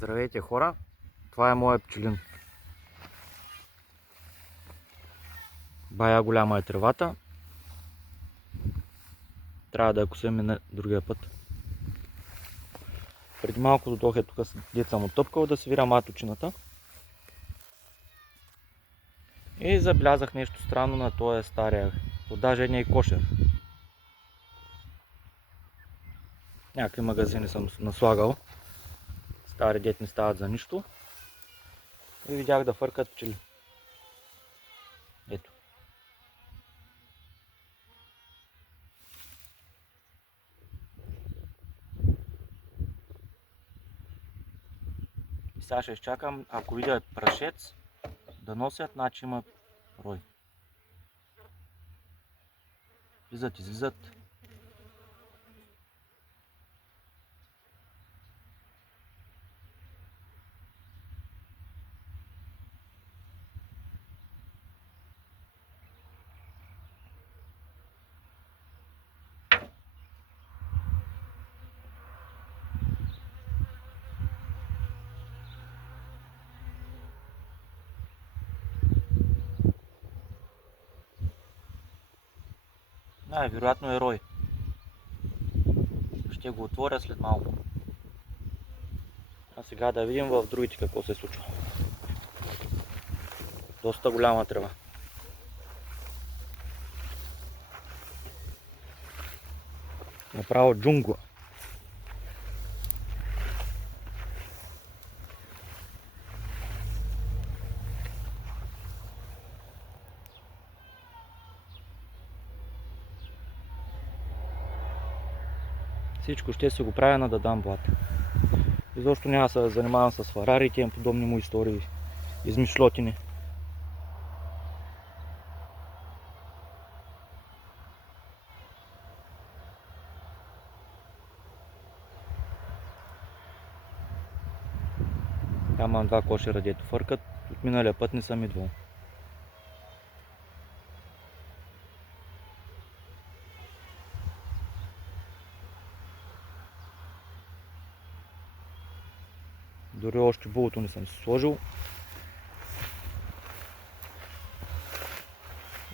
Здравейте, хора! Това е моят пчелин. Бая голяма е тревата. Трябва да я косим на другия път. Преди малко дойдох тук, дето съм оттъпкал да свира маточината. И забелязах нещо странно на този стария. Даже не е кошер. Някакви магазини съм наслагал. Стари дет не стават за нищо. И видях да фъркат пчели. Ето. И сега ще изчакам, ако видят прашец, да носят, значи има рой. Влизат, излизат. Най-вероятно е рой. Ще го отворя след малко. А сега да видим в другите какво се случва. Доста голяма трева. Направо джунгла. Всичко ще се го правя на да дам блат. Изобщо няма да се занимавам с фарарите и подобни му истории. Измишлотини. Там имам два кошера, дето фъркат. От миналия път не съм идвал. Дори още булото не съм си сложил.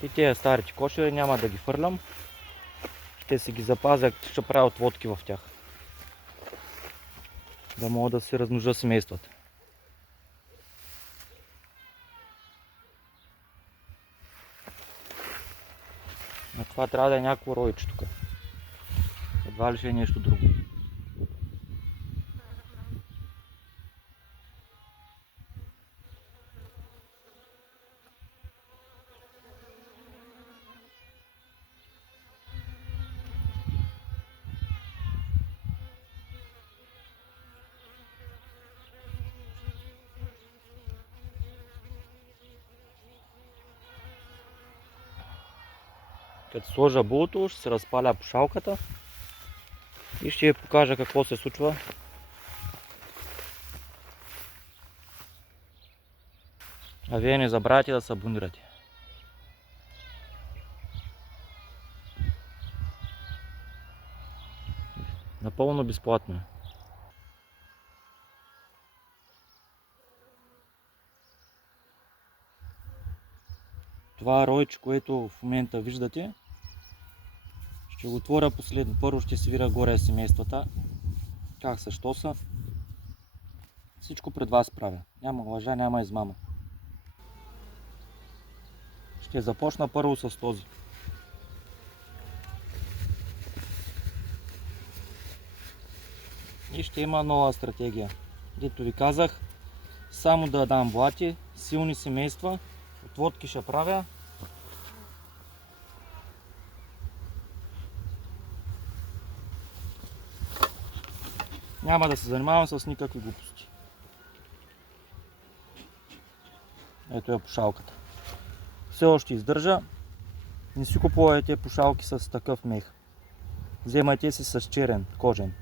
И тези старите кошери няма да ги фърлям. Ще си ги запазя, ще правя отводки в тях. Да мога да се размножа семействата. А това трябва да е някакво ройче тук. Едва ли ще е нещо друго. Като сложа булото, ще се разпаля пушалката и ще ви покажа какво се случва. А вие не забравяйте да се абонирате. Напълно безплатно е. Това е ройче, което в момента виждате. Ще го отворя последно. Първо ще свира горе семействата. Как са, що са. Всичко пред вас правя. Няма лъжа, няма измама. Ще започна първо с този. И ще има нова стратегия. Дето ви казах, само да дам блати, силни семейства, отводки ще правя. Няма да се занимавам с никакви глупости. Ето е пушалката. Все още издържа. Не си купувайте пушалки с такъв мех. Вземайте си с черен, кожен.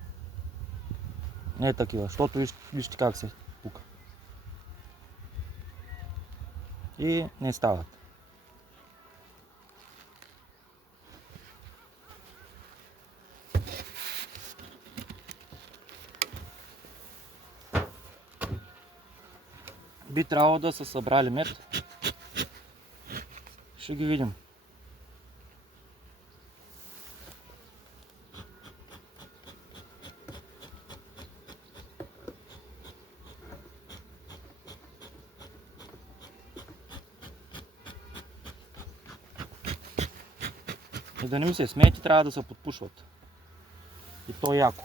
Не е такива, защото вижте как се пука. И не стават. би трябвало да са събрали мед. Ще ги видим. И да не ми се смеете, трябва да се подпушват. И то яко.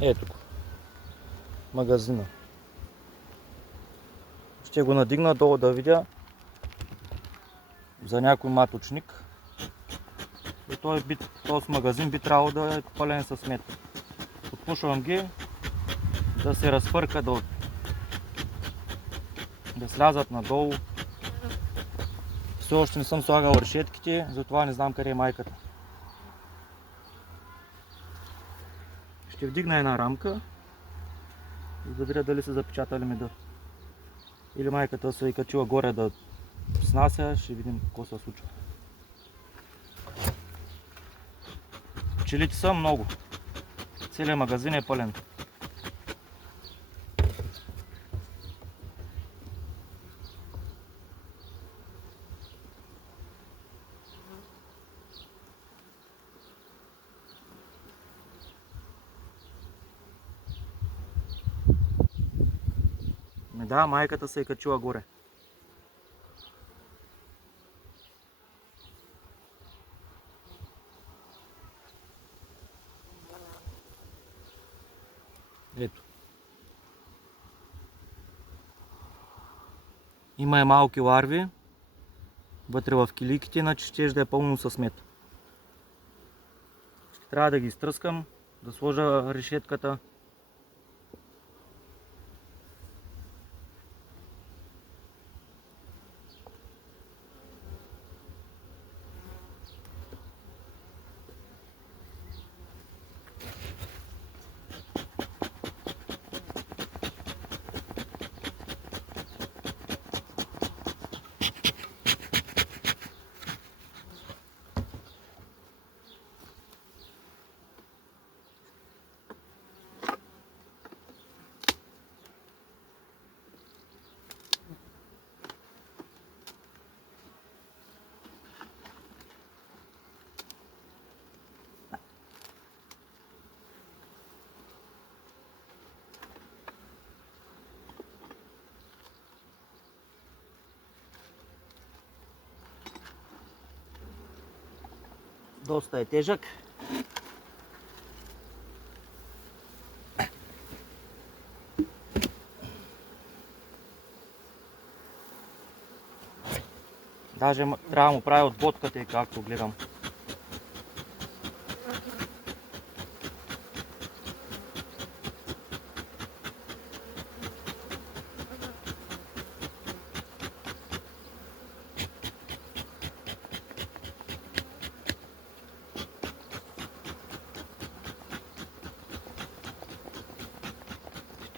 Ето го. Магазина. Ще го надигна долу да видя за някой маточник. И този магазин би трябвало да е пълен с мед. Подпушвам ги да се разпърка, да слязат надолу. Все още не съм слагал решетките, затова не знам къде е майката. Ще вдигна една рамка и да видя дали са запечатали меда. Или майката се е качила горе да снася, ще видим какво се случва. Пчелите са много. Целият магазин е пълен. Да, майката се е качила горе. Ето. Има и малки ларви вътре в килийките, иначе ще да е пълно с мед. Трябва да ги изтръскам, да сложа решетката. Доста е тежък. Даже трябва да му правя отводката и както гледам.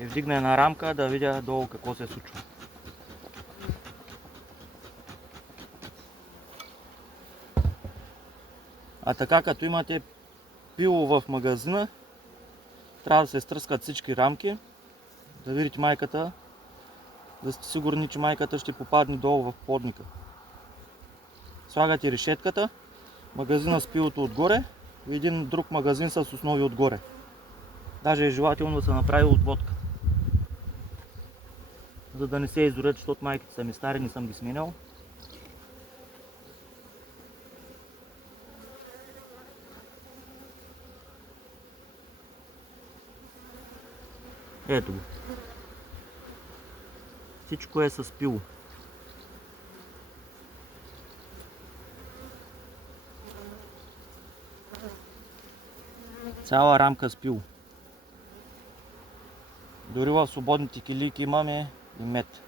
Ще вдигна една рамка да видя долу какво се случва. А така, като имате пило в магазина, трябва да се стръскат всички рамки, да видите майката, да сте сигурни, че майката ще попадне долу в плодника. Слагате решетката, магазина с пилото отгоре и един друг магазин с основи отгоре. Даже е желателно да се направи отводка, за да не се изорят, защото майките са ми стари, не съм ги сменял. Ето го. Всичко е с пило. Цяла рамка с пило. Дори в свободните килийки имаме и мед.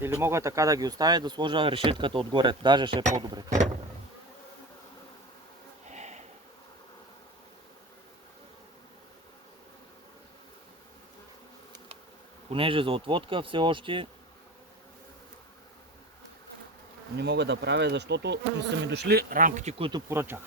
Или мога така да ги оставя и да сложа решетката отгоре, даже ще е по-добре. Понеже за отводка все още не мога да правя, защото не са ми дошли рамките, които поръчах.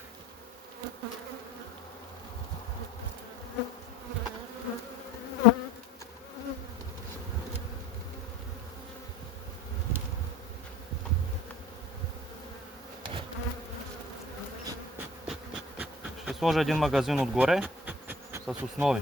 Ще сложа един магазин отгоре с основи.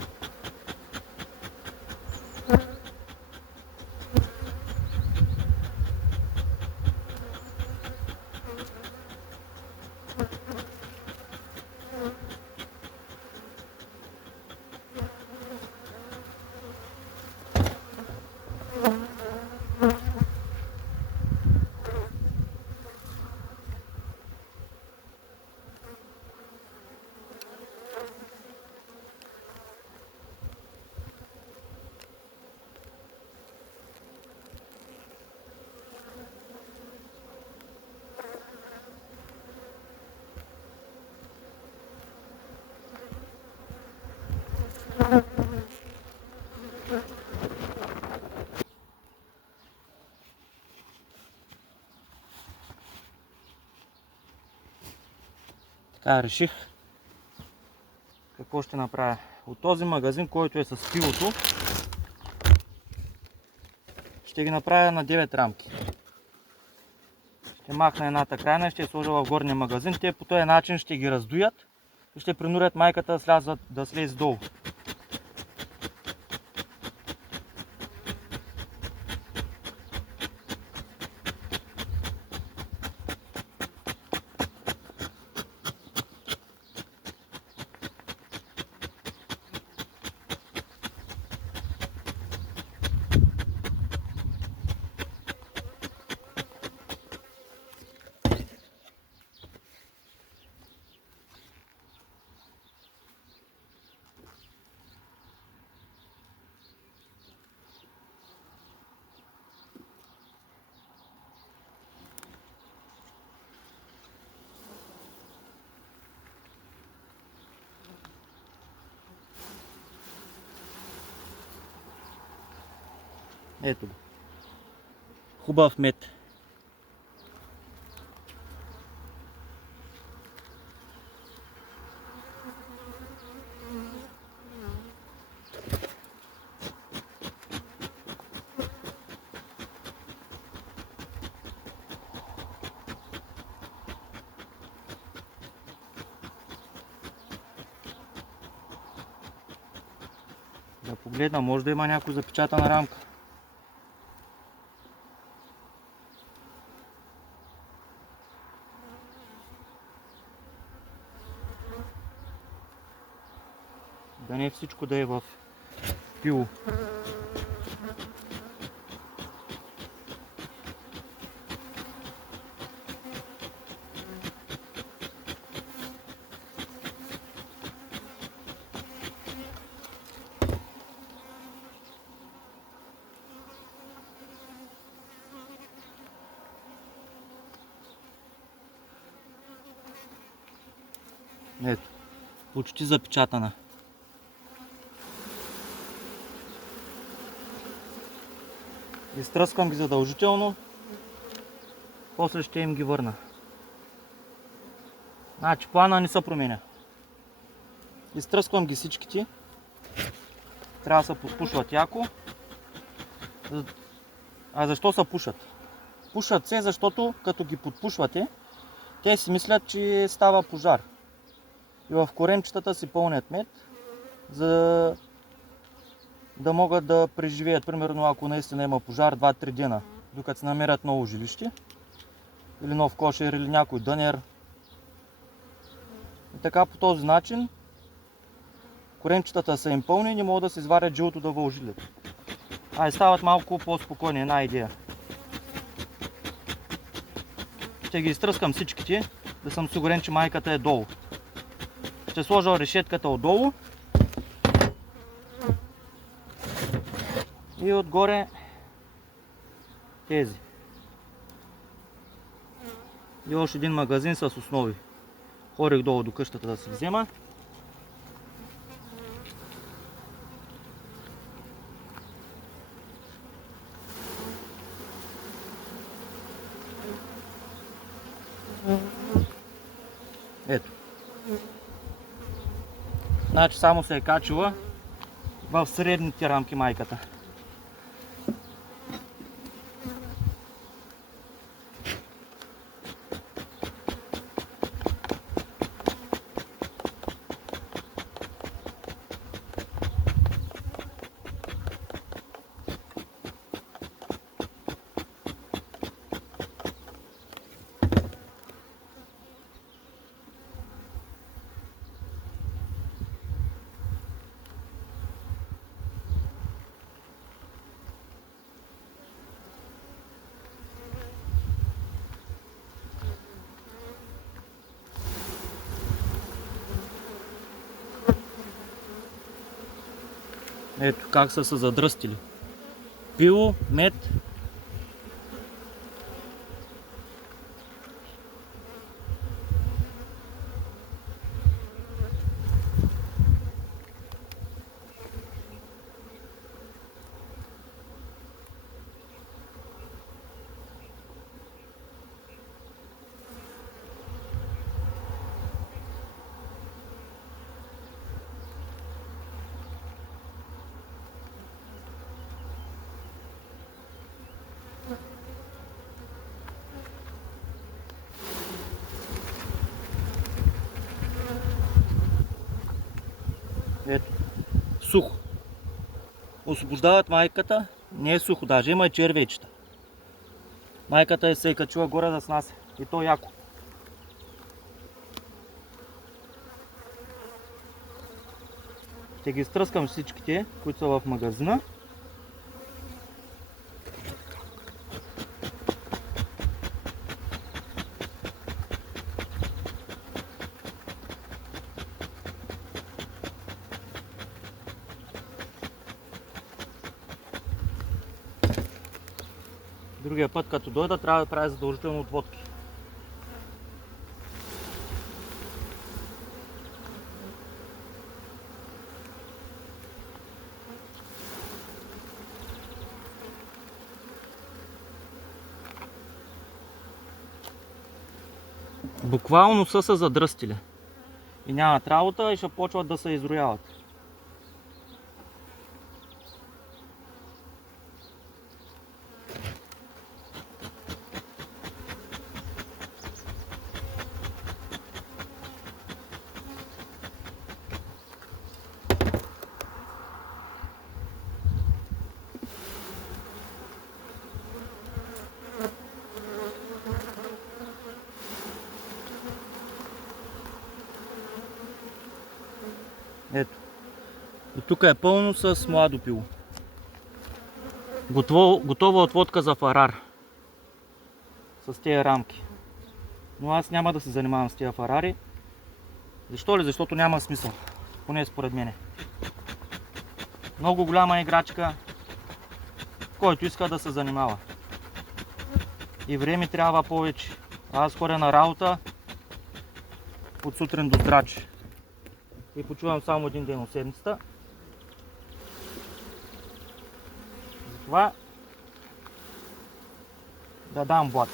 Така, реших какво ще направя. От този магазин, който е с пилото, ще ги направя на 9 рамки. Ще махна едната крайна и ще я сложа в горния магазин. Те по този начин ще ги раздуят и ще принудят майката да слезе долу. Ето го. Хубав мед. Да погледна, може да има някой запечатана рамка. Да не всичко да е в пило. Ето, почти запечатана. Изтръскам ги задължително, после ще им ги върна. Значи плана не се променя. Изтръсквам ги всичките. Трябва да се подпушват яко. А защо се пушат? Пушат се, защото като ги подпушвате, те си мислят, че става пожар. И в коремчетата си пълнят мед, за да могат да преживеят. Примерно, ако наистина има пожар 2-3 дена, докато се намерят ново жилище, или нов кошер, или някой дънер. И така по този начин коремчетата са им пълни и не могат да се изварят жилото да вължилят. И стават малко по-спокойни, една идея. Ще ги изтръскам всичките, да съм сигурен, че майката е долу. Ще сложа решетката отдолу и отгоре тези. И още един магазин с основи. Ходих долу до къщата да си взема. Ето. Значи само се е качила в средните рамки майката. Ето как са се задръстили. Пило, мед. Ето, сухо. Освобождават майката, не е сухо, даже има и червечета. Майката е се е качила горе да снася. И то яко. Ще ги изтръскам всичките, които са в магазина. Другия път, като дойда, трябва да правя задължително отводки. Буквално са се задръстили. И нямат работа и ще почват да се изрояват. Ето. И тук е пълно с младо пило. Готова отводка за фарар. С тези рамки. Но аз няма да се занимавам с тези фарари. Защо ли? Защото няма смисъл. Поне според мене. Много голяма играчка. Който иска да се занимава. И време трябва повече. Аз ходя на работа от сутрин до здрач. И почувам само един ден от седмицата. Затова да дам блат.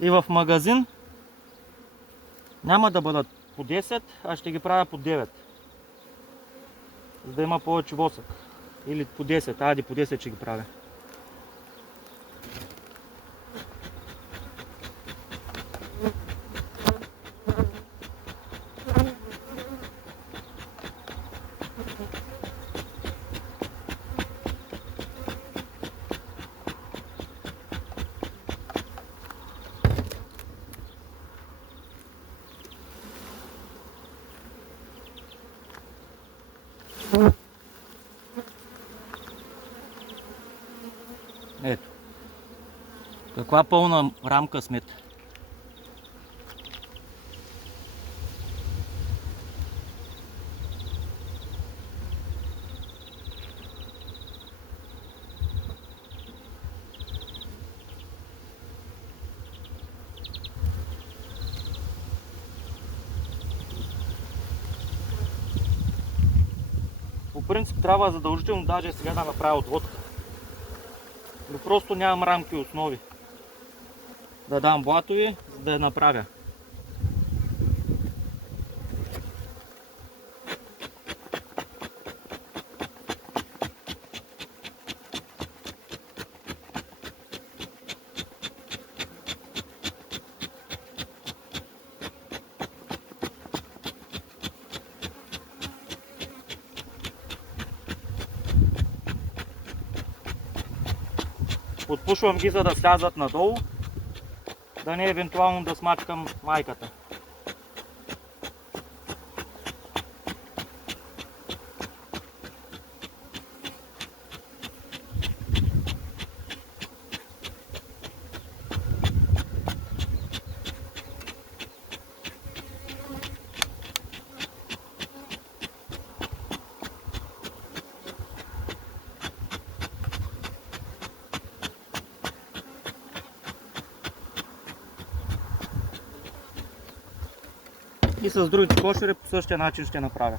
И в магазин няма да бъдат по 10, а ще ги правя по 9. За да има повече восък. Или по 10, айде по 10 ще ги правя. Ето. Каква пълна рамка смет. По принцип трябва задължително даже сега да направя отводка. Но просто нямам рамки и основи. Да дам блатови, за да я направя. Подпушвам ги, за да слязат надолу, да не евентуално да смачкам майката. И с другите кошери по същия начин ще направя.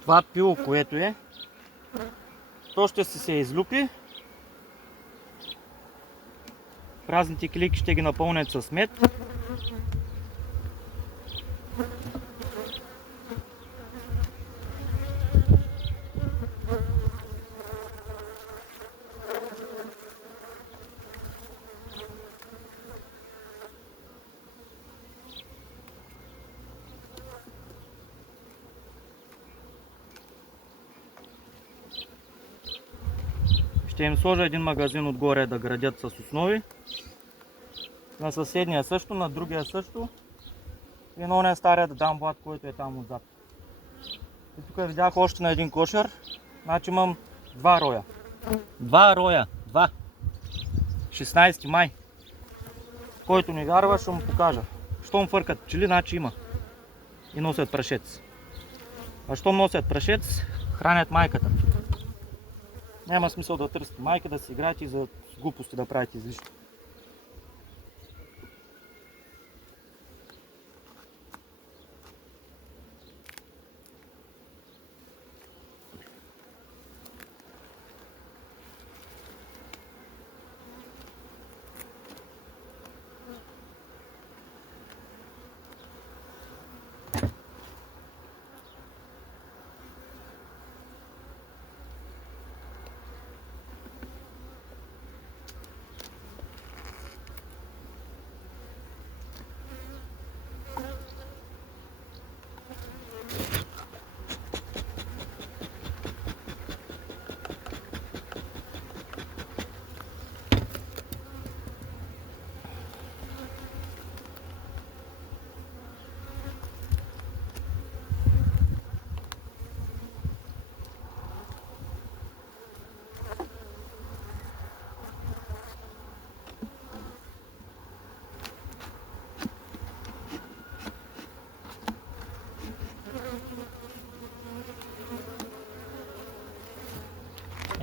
Това пило, което е, то ще се излюпи. Празните клики ще ги напълнят с мед. Ще им сложа един магазин отгоре да градят с основи. На съседния също, на другия също. И на ония стария да дам блат, който е там отзад. И тук видях още на един кошер. Значи имам 2 роя. 2 роя. 2. 16 май. Който не вярва, ще му покажа. Щом фъркат пчели, значи има. И носят прашец. А щом носят прашец, хранят майката. Няма смисъл да търсите майка, да си играете и за глупости да правите излишно.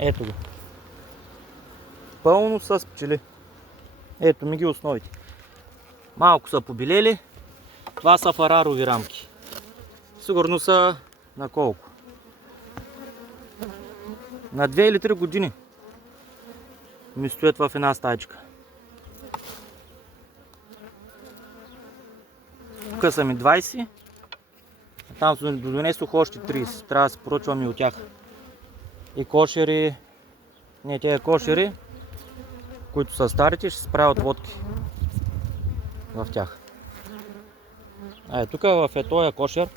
Ето го. Пълно с пчели. Ето ми ги основите. Малко са побелели. Това са фарарови рамки. Сигурно са на колко? На 2 или 3 години ми стоят в една стайчка. Тук са ми 20. Там донесох още 30. Трябва да се поръчвам и от тях. И кошери. Не, тези кошери, които са старите, ще се правят водки в тях. Тук в този кошер,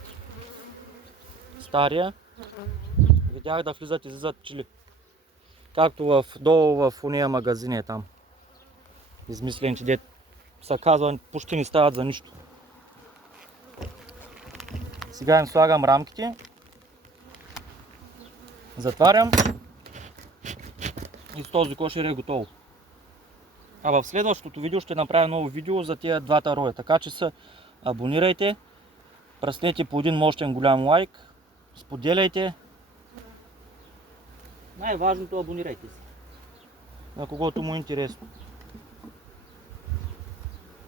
стария, видях да влизат и излизат пчели. Както долу в уния магазини е там. Измислените, де са казвани, почти не стават за нищо. Сега им слагам рамките. Затварям. И с този кошер е готово. А в следващото видео ще направя ново видео за тези двата роя. Така че се абонирайте. Пръснете по един мощен голям лайк. Споделяйте. Най-важното, абонирайте се. На когото му е интересно.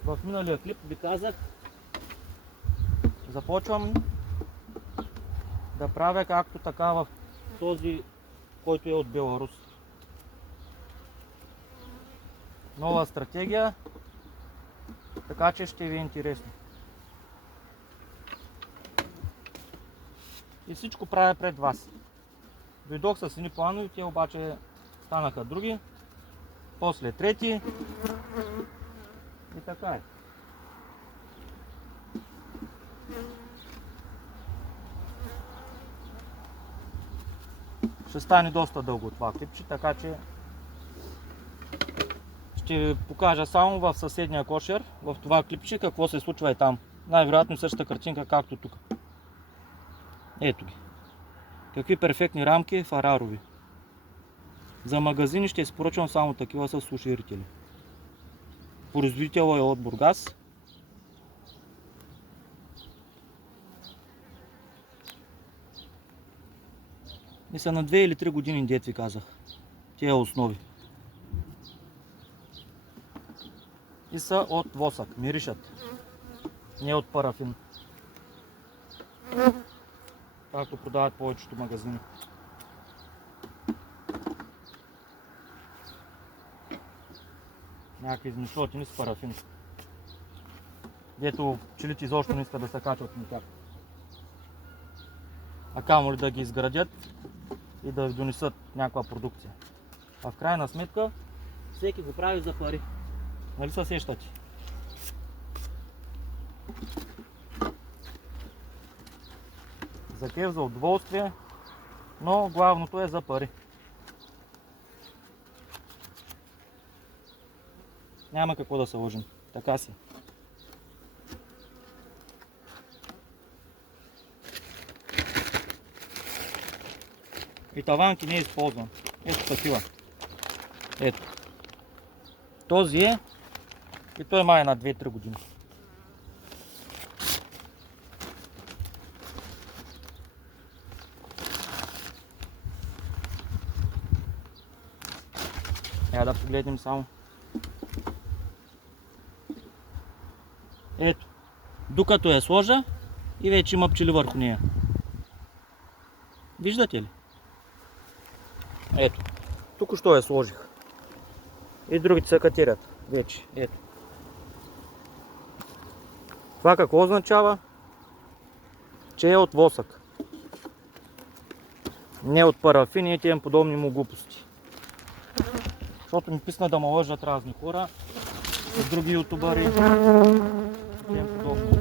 В миналия клип ви казах, започвам да правя както така в този, който е от Беларус. Нова стратегия, така че ще ви е интересно. И всичко правя пред вас. Дойдох с едни планове, те обаче станаха други, после трети и така е. Ще стане доста дълго това клипче, така че ще ви покажа само в съседния кошер, в това клипче, какво се случва и там. Най-вероятно същата картинка, както тук. Ето ги. Какви перфектни рамки, фарарови. За магазини ще изпоръчвам само такива с суширители. Производителът е от Бургас. И са на 2 или 3 години, дет ви казах. Тия основи. И са от восък, миришат. Не от парафин. Както продават повечето магазини. Някакви измишлотини с парафин. Дето пчелите изобщо не искат да се качват на тях. А камо ли да ги изградят и да донесат някаква продукция. А в крайна сметка всеки го прави за пари. Нали се сещате? За кеф, за удоволствие, но главното е за пари. Няма какво да се лъжим. Така си. И таванки не е използван. Ето такива. Ето. Този е и той май е на 2-3 години. Да погледнем само. Ето. Докато я сложа и вече има пчели върху нея. Виждате ли? Ето. Тук що я сложих. И другите се катерят. Вече. Ето. Това какво означава? Че е от восък. Не от парафин и тем подобни му глупости. Защото ми писна да ме лъжат разни хора, с други ютубъри. Тем подобни.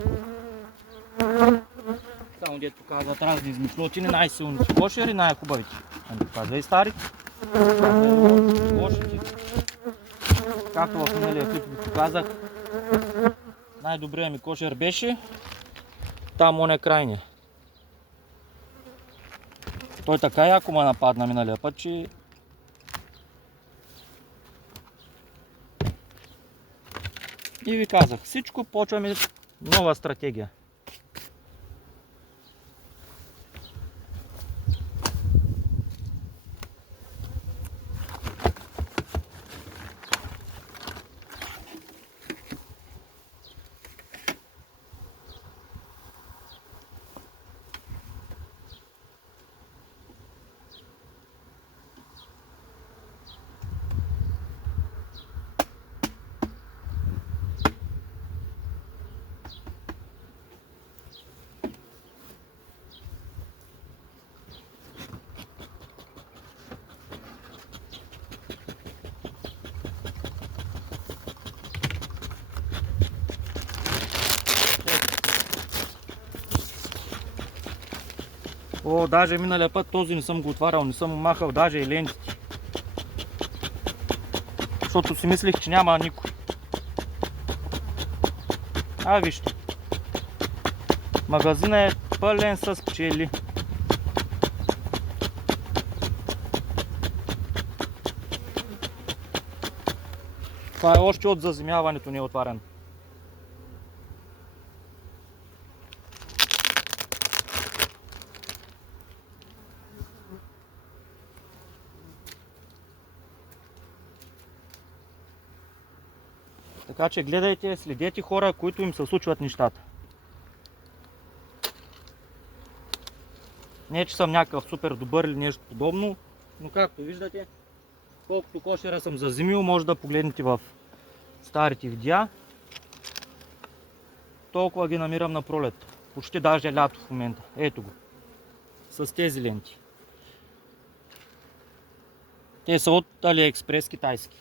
Само дето казват разни измишлотини, най-силните кошери, най-хубавите. Казва и старите. Лошите. Както в миналия клип ви показах, най-добрият ми кошер беше там, он е крайния. Той така яко ме нападна миналия път, че и ви казах, всичко почваме нова стратегия. О, даже миналия път този не съм го отварял, не съм махал даже и лентите. Защото си мислих, че няма никой. Вижте. Магазинът е пълен с пчели. Това е още от заземяването, не е отварено. Така че гледайте, следете хора, които им се случват нещата. Не, че съм някакъв супер добър или нещо подобно, но както виждате, колкото кошера съм заземил, може да погледнете в старите видеа. Толкова ги намирам на пролет. Почти даже лято в момента. Ето го. С тези ленти. Те са от AliExpress китайски.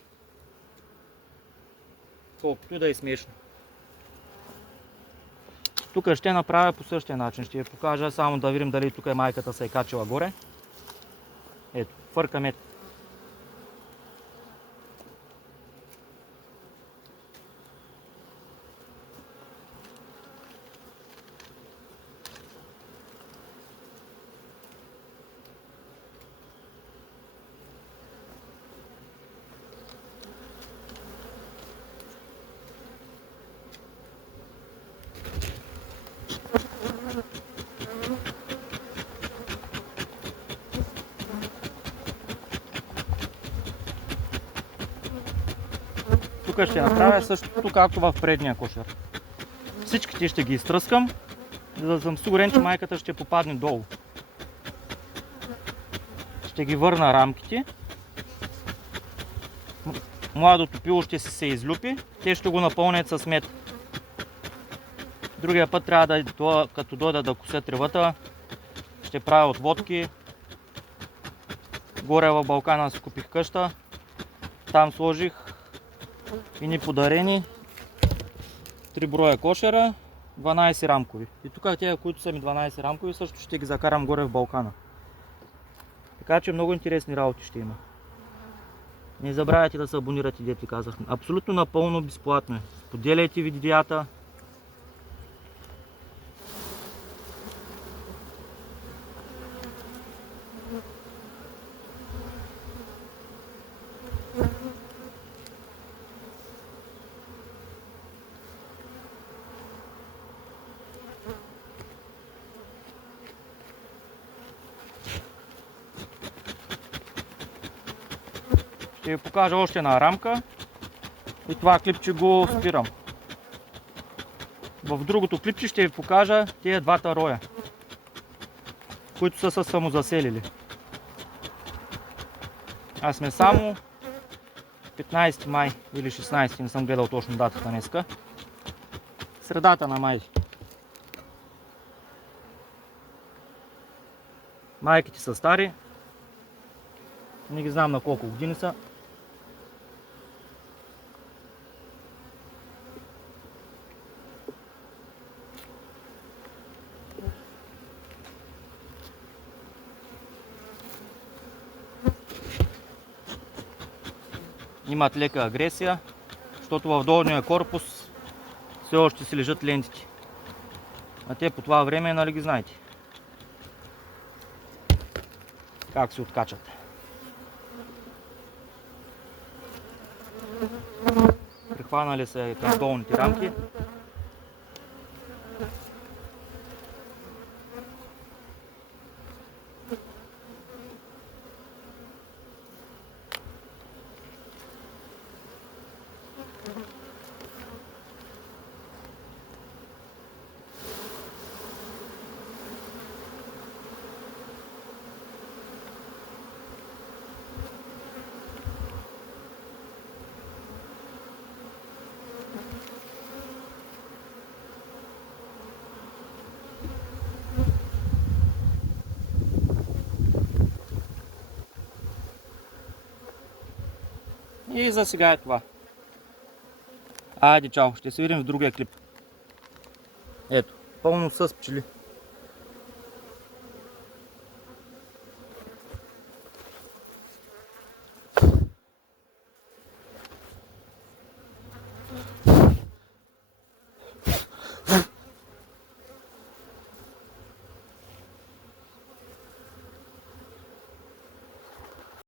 Колкото и да е смешно. Тук ще направя по същия начин. Ще ви покажа само да видим дали тук майката се е качила горе. Ето, фъркаме. Тук ще направя същото както в предния кошер. Всичките ще ги изтръскам, за да съм сигурен, че майката ще попадне долу. Ще ги върна рамките. Младото пило ще се излюпи. Те ще го напълнят с мед. Другия път трябва да, като дойда да кося тревата, ще правя отводки. Горе в балкана си купих къща. Там сложих едни подарени 3 броя кошера, 12 рамкови. И тук тези, които са ми 12 рамкови, също ще ги закарам горе в балкана. Така че много интересни работи ще има. Не забравяйте да се абонирате, дето ви казах. Абсолютно напълно безплатно е. Споделяйте видеята. Ще ви покажа още една рамка и това клипче го спирам. В другото клипче ще ви покажа тези двата роя, които са се самозаселили. А сме само 15 май или 16, не съм гледал точно датата днеска. Средата на май. Майките са стари. Не ги знам на колко години са. Имат лека агресия, защото в долния корпус все още си лежат лентите. А те по това време, нали ги знаете как се откачат. Прихванали се към долните рамки. И за сега е това. Айде, чао, ще се видим в другия клип. Ето, пълно с пчели.